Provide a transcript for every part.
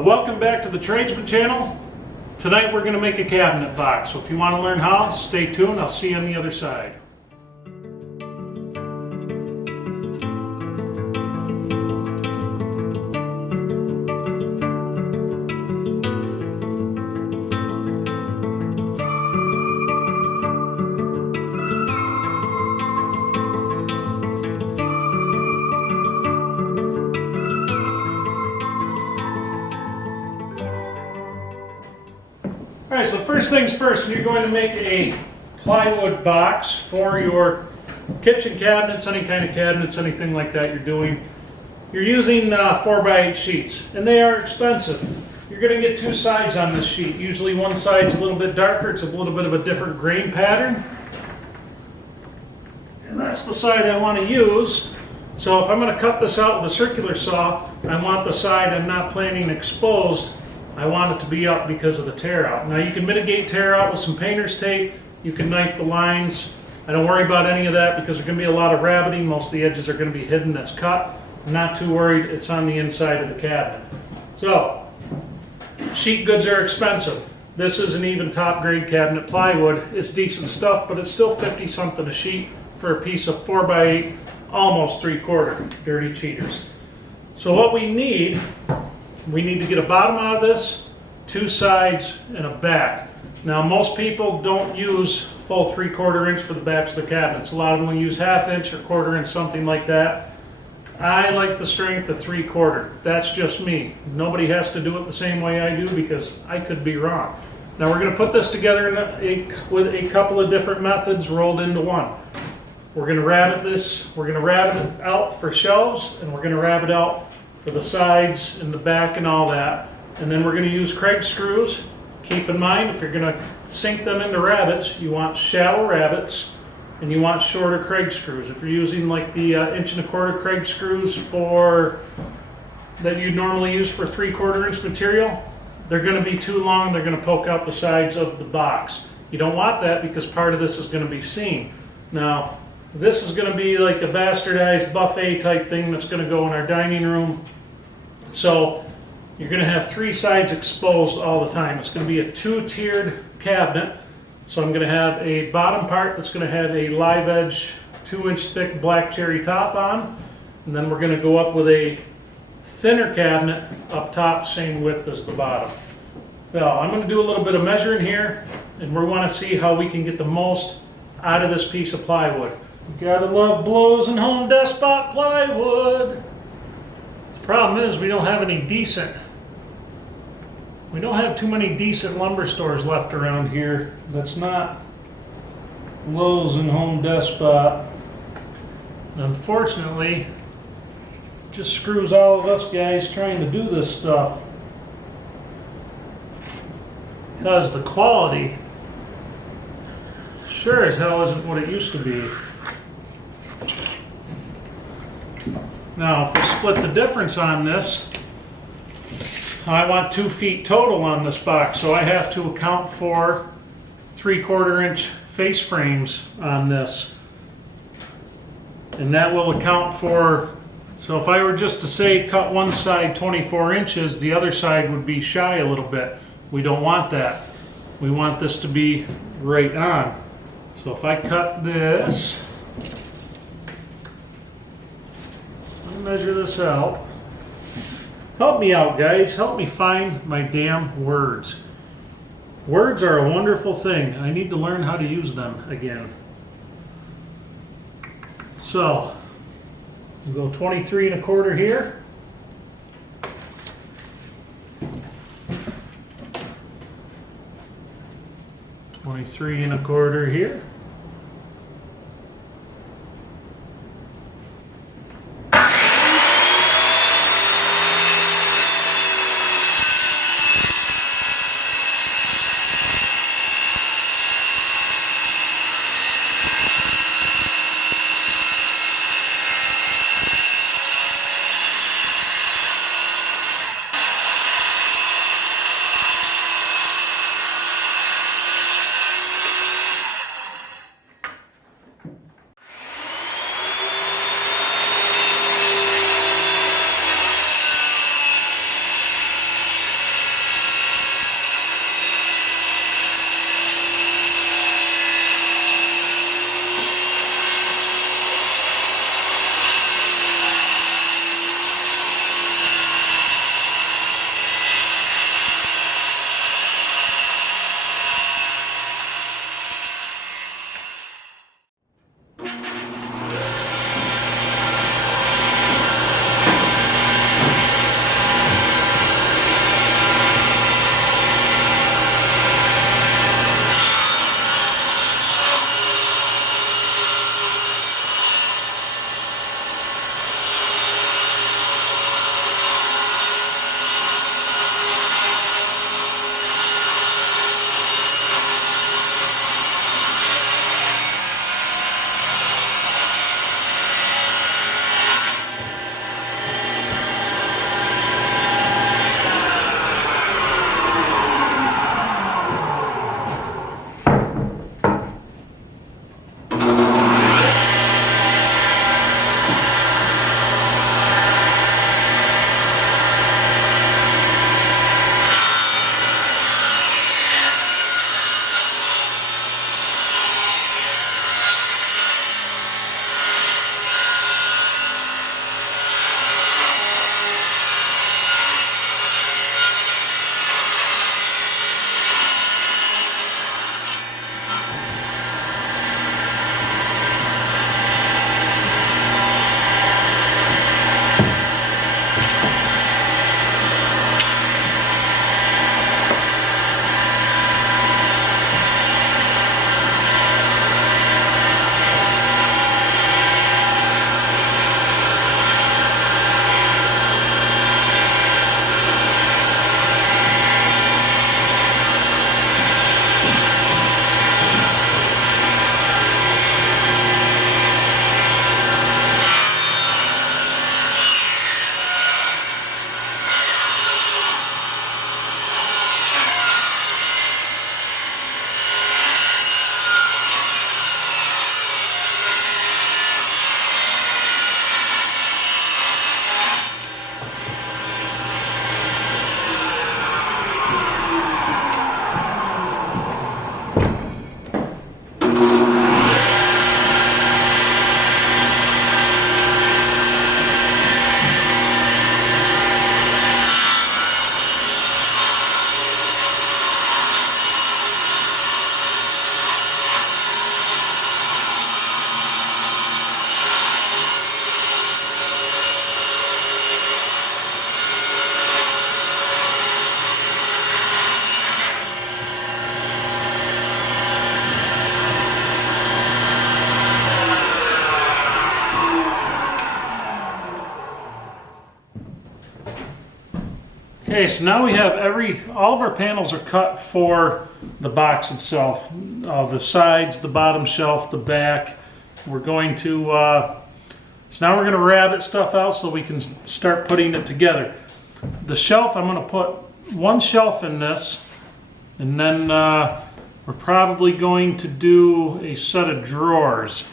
Welcome back to the Tradesman channel. Tonight we're going to make a cabinet box, so if you want to learn how, stay tuned. I'll see you on the other side. Alright, so first things first, you're going to make a plywood box for your kitchen cabinets, any kind of cabinets, anything like that you're doing. You're using 4x8 sheets, and they are expensive. You're going to get two sides on this sheet. Usually one side's a little bit darker, it's a little bit of a different grain pattern. And that's the side I want to use. So if I'm going to cut this out with a circular saw, I want the side I'm not planning exposed. I want it to be up because of the tear out. Now you can mitigate tear out with some painter's tape. You can knife the lines. I don't worry about any of that because there's going to be a lot of rabbeting. Most of the edges are going to be hidden. That's cut. I'm not too worried. It's on the inside of the cabinet. So, sheet goods are expensive. This is an even top grade cabinet plywood. It's decent stuff, but it's still 50 something a sheet for a piece of 4x8, almost 3/4 dirty cheaters. So what we need to get a bottom out of this, two sides, and a back. Now most people don't use full 3/4 inch for the backs of their cabinets. A lot of them will use 1/2 inch or 1/4 inch, something like that. I like the strength of 3/4. That's just me. Nobody has to do it the same way I do because I could be wrong. Now we're going to put this together with a couple of different methods rolled into one. We're going to rabbet this. We're going to rabbet it out for shelves, and we're going to rabbet out for the sides and the back and all that. And then we're going to use Craig screws. Keep in mind, if you're going to sink them into rabbets, you want shallow rabbets and you want shorter Craig screws. If you're using like the 1.25 inch Craig screws that you normally use for 3/4 inch material, they're going to be too long. They're going to poke out the sides of the box. You don't want that because part of this is going to be seen. Now, this is going to be like a bastardized buffet type thing that's going to go in our dining room. So you're going to have three sides exposed all the time. It's going to be a two-tiered cabinet. So I'm going to have a bottom part that's going to have a live edge 2-inch thick black cherry top on. And then we're going to go up with a thinner cabinet up top, same width as the bottom. So I'm going to do a little bit of measuring here, and we want to see how we can get the most out of this piece of plywood. You gotta love Blows and Home Despot plywood. The problem is we don't have too many decent lumber stores left around here that's not Blows and Home Despot. Unfortunately, it just screws all of us guys trying to do this stuff because the quality sure as hell isn't what it used to be. Now, if we split the difference on this, I want 2 feet total on this box, so I have to account for 3/4 inch face frames on this. And that will account for, so if I were just to say cut one side 24 inches, the other side would be shy a little bit. We don't want that. We want this to be right on. So if I cut this, measure this out. Help me out, guys. Help me find my damn words. Words are a wonderful thing. I need to learn how to use them again. So, we'll go 23 1/4 here. Three and a quarter here. Okay, so now we have all of our panels are cut for the box itself. The sides, the bottom shelf, the back. We're going to, so now we're going to rabbet stuff out so we can start putting it together. The shelf, I'm going to put one shelf in this, and then we're probably going to do a set of drawers.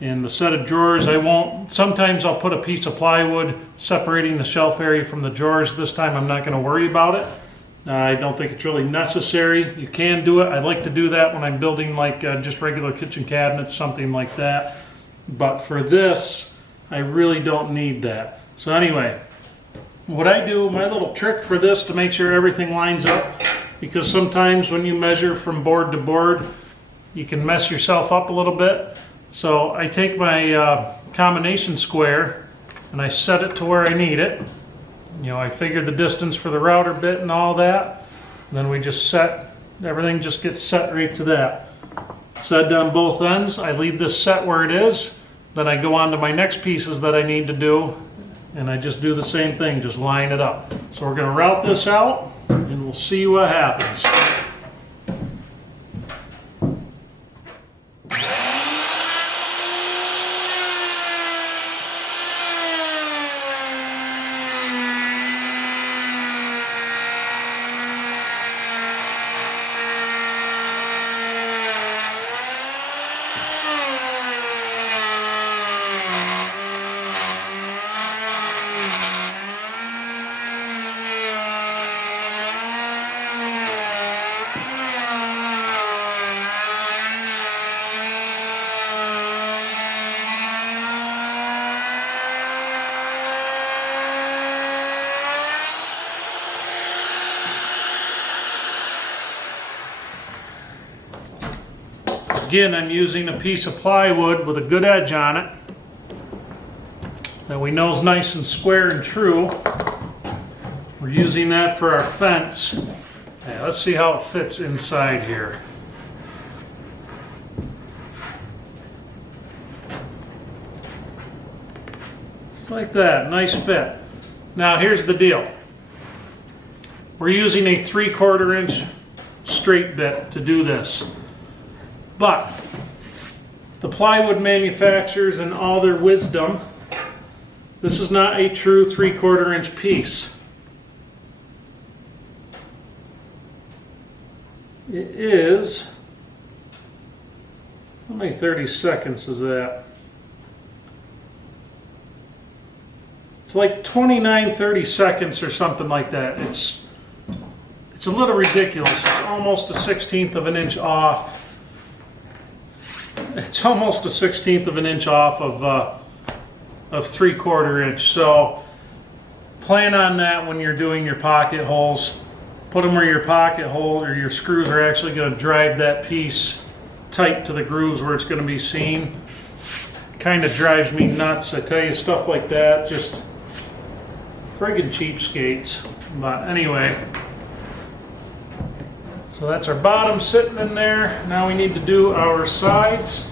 In the set of drawers, sometimes I'll put a piece of plywood separating the shelf area from the drawers. This time I'm not going to worry about it. I don't think it's really necessary. You can do it. I like to do that when I'm building like just regular kitchen cabinets, something like that. But for this, I really don't need that. So anyway, what I do, my little trick for this to make sure everything lines up, because sometimes when you measure from board to board, you can mess yourself up a little bit. So I take my combination square and I set it to where I need it. You know, I figure the distance for the router bit and all that. And then we just everything just gets set right to that. Set on both ends. I leave this set where it is. Then I go on to my next pieces that I need to do. And I just do the same thing, just line it up. So we're going to route this out and we'll see what happens. Again, I'm using a piece of plywood with a good edge on it that we know is nice and square and true. We're using that for our fence. Okay, let's see how it fits inside here. Just like that, nice fit. Now here's the deal. We're using a 3/4 inch straight bit to do this. But the plywood manufacturers, in all their wisdom, this is not a true 3/4 inch piece. It is, how many 30-seconds is that? It's like 29 30-seconds or something like that. It's a little ridiculous. It's almost a 1/16 of an inch off. It's almost a 1/16 of an inch off of 3/4 inch. So plan on that when you're doing your pocket holes. Put them where your pocket hole or your screws are actually going to drive that piece tight to the grooves where it's going to be seen. Kind of drives me nuts. I tell you, stuff like that, just friggin' cheapskates. But anyway. So that's our bottom sitting in there. Now we need to do our sides.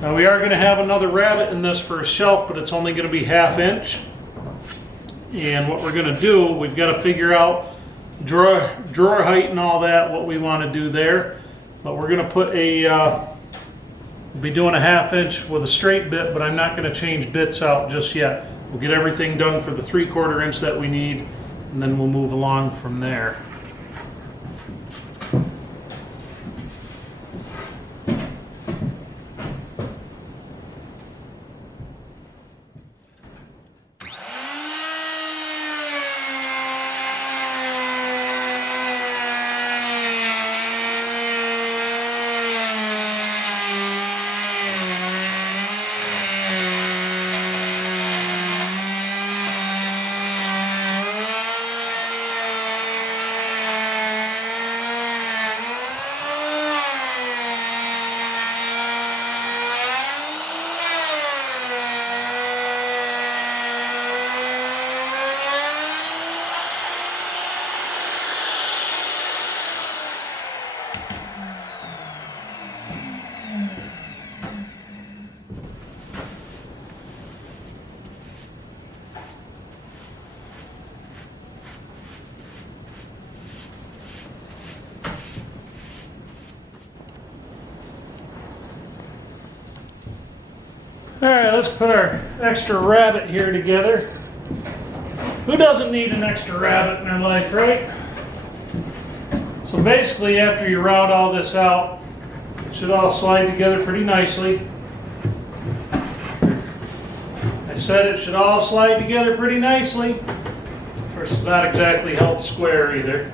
Now we are going to have another rabbet in this for a shelf, but it's only going to be 1/2 inch. And what we're going to do, we've got to figure out drawer height and all that, what we want to do there. But we're going to put we'll be doing a 1/2 inch with a straight bit, but I'm not going to change bits out just yet. We'll get everything done for the 3/4 inch that we need, and then we'll move along from there. All right, let's put our extra rabbet here together. Who doesn't need an extra rabbet in their life, right? So basically, after you route all this out, it should all slide together pretty nicely. I said it should all slide together pretty nicely. Of course, it's not exactly held square either.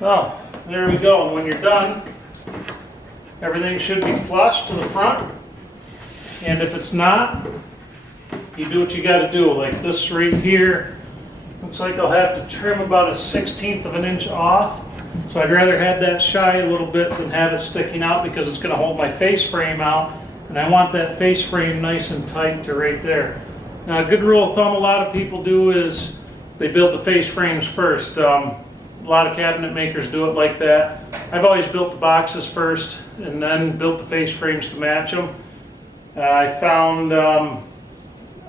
Well, there we go. And when you're done, everything should be flush to the front. And if it's not, you do what you got to do. Like this right here, looks like I'll have to trim about a 1/16 of an inch off. So I'd rather have that shy a little bit than have it sticking out because it's going to hold my face frame out. And I want that face frame nice and tight to right there. Now, a good rule of thumb a lot of people do is they build the face frames first. A lot of cabinet makers do it like that. I've always built the boxes first and then built the face frames to match them. I found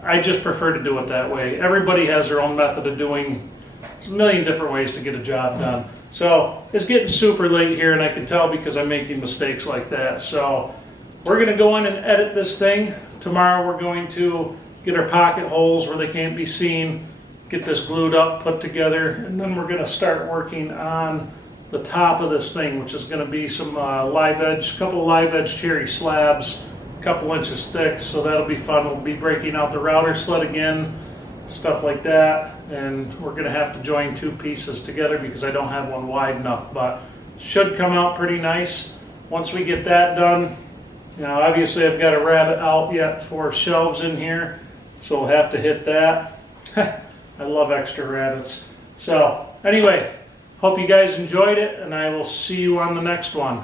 I just prefer to do it that way. Everybody has their own method of doing. There's a million different ways to get a job done. So it's getting super late here, and I can tell because I'm making mistakes like that. So we're going to go in and edit this thing. Tomorrow we're going to get our pocket holes where they can't be seen, get this glued up, put together, and then we're going to start working on the top of this thing, which is going to be some live edge, a couple of live edge cherry slabs, a couple inches thick, so that'll be fun. We'll be breaking out the router sled again, stuff like that, and we're going to have to join two pieces together because I don't have one wide enough, but should come out pretty nice. Once we get that done, you know, obviously I've got a rabbet out yet for shelves in here, so we'll have to hit that. I love extra rabbets. So anyway, hope you guys enjoyed it, and I will see you on the next one.